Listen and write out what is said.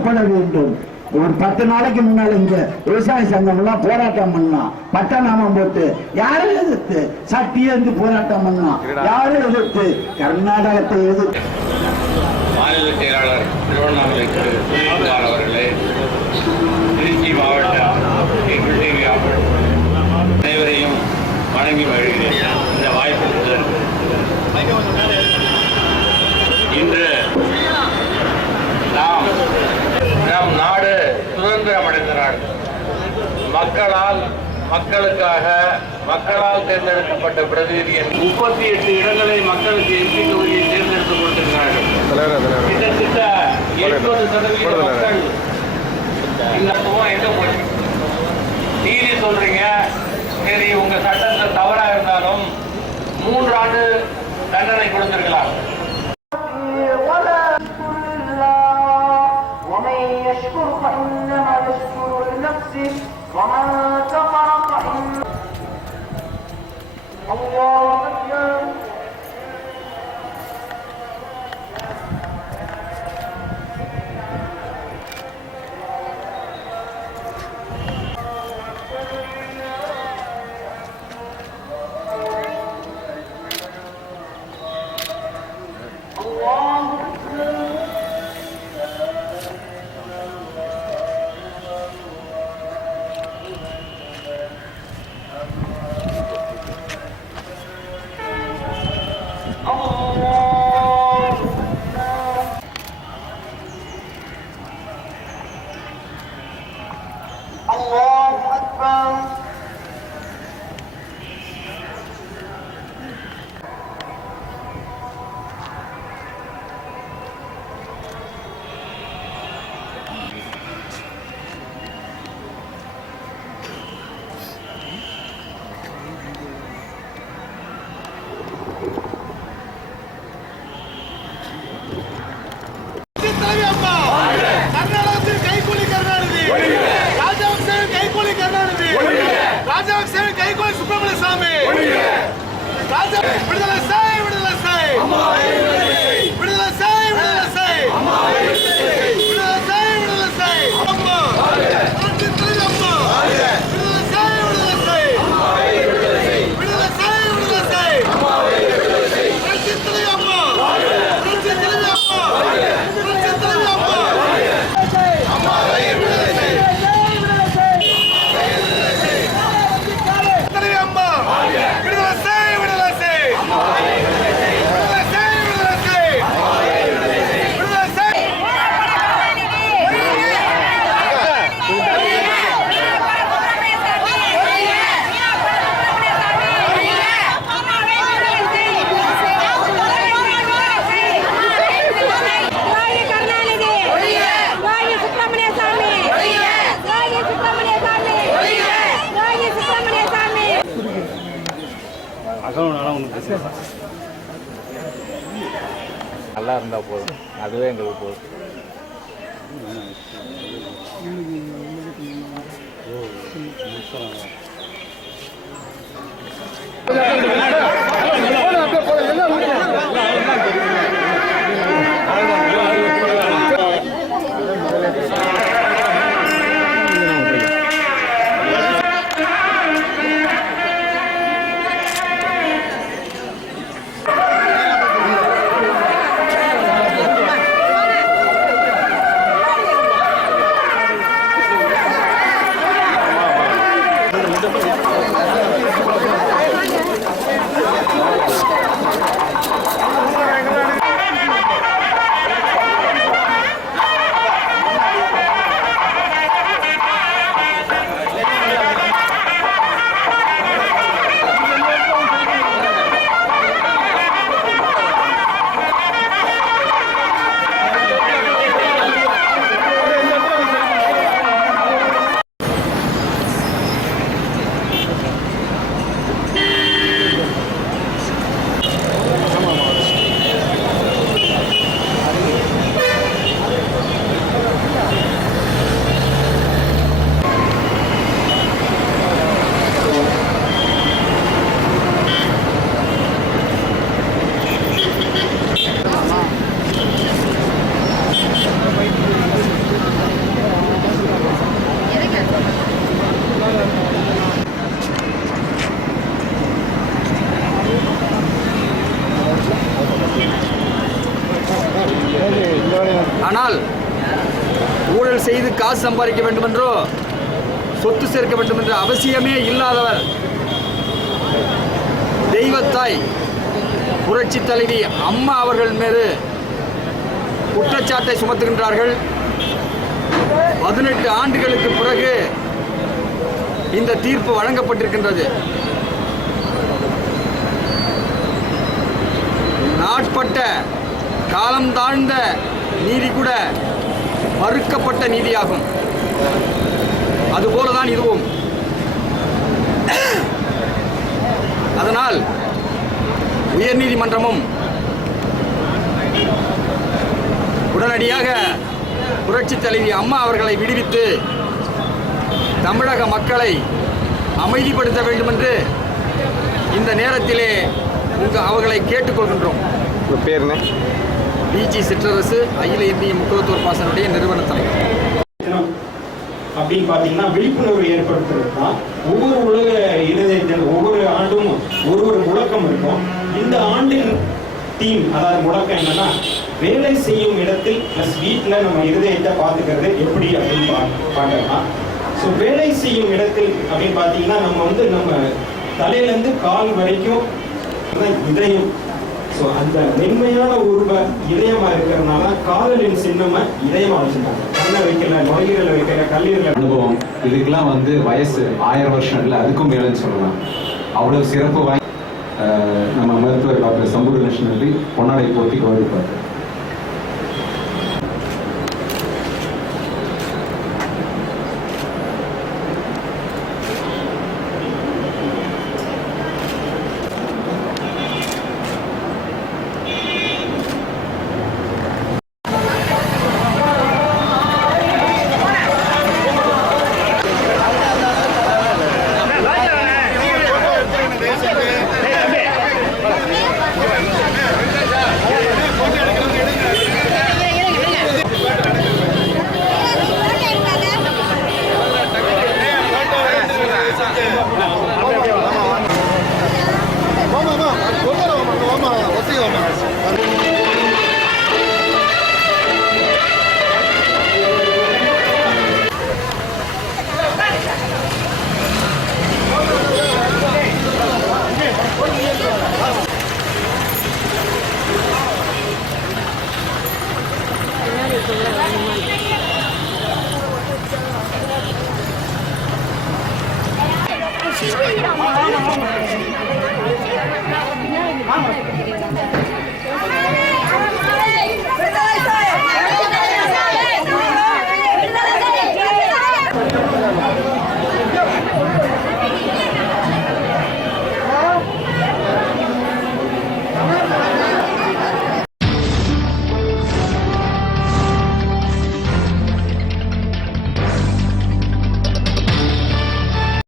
மாற்றப்பட வேண்டும். ஒரு 10 நாளைக்கு முன்னால இங்க விவசாய சங்கம் எல்லாம் போராட்டம் பண்ணா, பட்டநாமம் போட்டு யாரும் எதிர்த்து சட்டியேந்து போராட்டம் பண்ணா, யாரும் எதிர்த்து கர்நாடகத்தை எதிர்த்து. மாநில செயலாளர் திருவண்ணாமலை அவர்களே, திருச்சி மாவட்ட அனைவரையும் வணங்கி வருகிறேன். இந்த வாய்ப்பு இன்று நம் நாடு சுதந்திரம் அடைந்த நாடு. மக்களுக்காக மக்களால் தேர்ந்தெடுக்கப்பட்ட பிரதிநிதிகள் 38 இடங்களை மக்களுக்கு எம்பி தொகுதியை தேர்ந்தெடுத்துக் கொண்டிருக்கிறார்கள். கிட்டத்தட்ட 80% மக்கள் இந்த எங்க போய் நீதி சொல்றீங்க. சரி, உங்க சட்டத்தில் தவறா இருந்தாலும் 3 ஆண்டு தண்டனை கொடுத்திருக்கலாம். கைகோலி சுப்பிரமணிய சாமி விடுதலை செய், விடுதலை செய், விடுதலை செய், விடுதலை செய், விடுதலை செய், விடுதலை செய், அம்மா அம்மா விடுதலை செய், விடுதலை செய், விடுதலை செய், விடுதலை செய், அம்மா புரட்சி தலைவி அம்மா, புரட்சி தலைவி அம்மா, புரட்சி தலைவி அம்மா, அம்மா விடுதலை செய், நல்லா இருந்தால் போதும், அதுவே எங்களுக்கு போதும். ஆனால் ஊழல் செய்து காசு சம்பாதிக்க வேண்டும் என்றோ சொத்து சேர்க்க வேண்டும் என்ற அவசியமே இல்லாதவர் தெய்வத்தாய் புரட்சி தலைவி அம்மா அவர்கள் மீது குற்றச்சாட்டை சுமத்துகின்றார்கள். 18 ஆண்டுகளுக்கு பிறகு இந்த தீர்ப்பு வழங்கப்பட்டிருக்கின்றது. நாட்பட்ட காலம் தாழ்ந்த நீதி கூட மறுக்கப்பட்ட நீதியாகும். அதுபோலதான் இதுவும். அதனால் உயர்நீதிமன்றமும் உடனடியாக புரட்சி தலைவி அம்மா அவர்களை விடுவித்து தமிழக மக்களை அமைதிப்படுத்த வேண்டும் என்று இந்த நேரத்திலே அவர்களை கேட்டுக்கொள்கின்றோம். உங்கள் பேர் என்ன? பிஜி சிற்றரசு அகில இந்திய முக்குவத்தூர் பாசனுடைய நிறுவன தலைவர். அப்படின்னு பாத்தீங்கன்னா விழிப்புணர்வு ஏற்படுத்துறது தான் ஒவ்வொரு உலக இருதயத்தில் ஒவ்வொரு ஆண்டும் ஒரு முழக்கம் இருக்கும். இந்த ஆண்டின் தீம், அதாவது முழக்கம் என்னன்னா, வேலை செய்யும் இடத்தில் பிளஸ் வீட்டில் நம்ம இருதயத்தை பார்த்துக்கிறது எப்படி அப்படின்னு பார்க்கலாம். ஸோ வேலை செய்யும் இடத்தில் அப்படின்னு பார்த்தீங்கன்னா நம்ம தலையிலேருந்து கால் வரைக்கும் இதயம். ஸோ அந்த மென்மையான உருவ இதயமா இருக்கிறதுனால காதலின் சின்னமா இதயமா வச்சுட்டாங்க. கண்ணை வைக்கல, நுரையீரலை வைக்கல, கல்லீரல. அனுபவம் இதுக்கெல்லாம் வயசு 1000 வருஷம் இல்லை, அதுக்கும் மேலன்னு சொல்லலாம். அவ்வளவு சிறப்பு வாய்ந்த நம்ம மருத்துவர் டாக்டர் சம்பூர் லட்சுமி பொன்னாடை போட்டி கௌரவிப்பார்.